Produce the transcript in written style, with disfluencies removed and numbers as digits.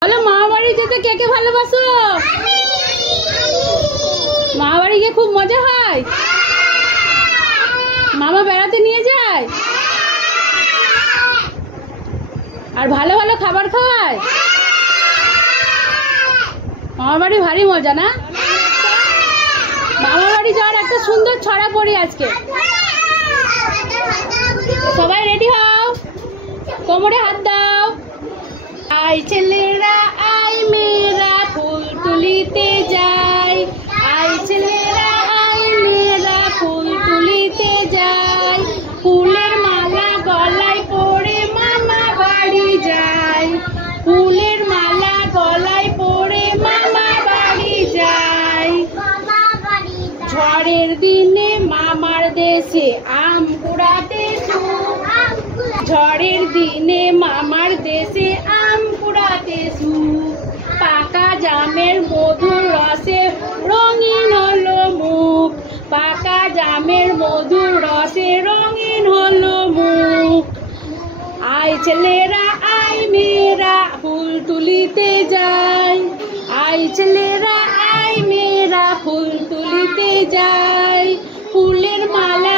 বলো মামা বাড়ি যেতে কে কে ভালোবাসো? মামা বাড়ি গিয়ে খুব মজা হয়? মামা বেড়াতে নিয়ে যায়? আর ভালো ভালো খাবার খাওয়ায়? মামা বাড়ি ভারী মজা না? মামা বাড়ি যাওয়ার একটা সুন্দর ছড়া পড়ি আজকে। সবাই রেডি হও, কোমরে হাত দাও। আই ছেলেরা আই মেয়েরা ফুল তুলিতে যাই, আই ছেলেরা আই মেয়েরা ফুল তুলিতে যাই, ফুলের মালা গলায় পরে মামা বাড়ি যাই, ফুলের মালা গলায় পরে মামা বাড়ি যাই। ঝড়ের দিনে মামার দেশে আম কুড়াতে, ঝড়ের দিনে মামার দেশে আম কুড়াতে সুখ, পাকা জামের মধুর রসে রঙিন হলো মুখ, পাকা জামের মধুর রসে রঙিন হলো মুখ। আই ছেলেরা আই মেয়েরা ফুল তুলিতে যাই, আই ছেলেরা আই মেয়েরা ফুল তুলিতে যাই, ফুলের মালা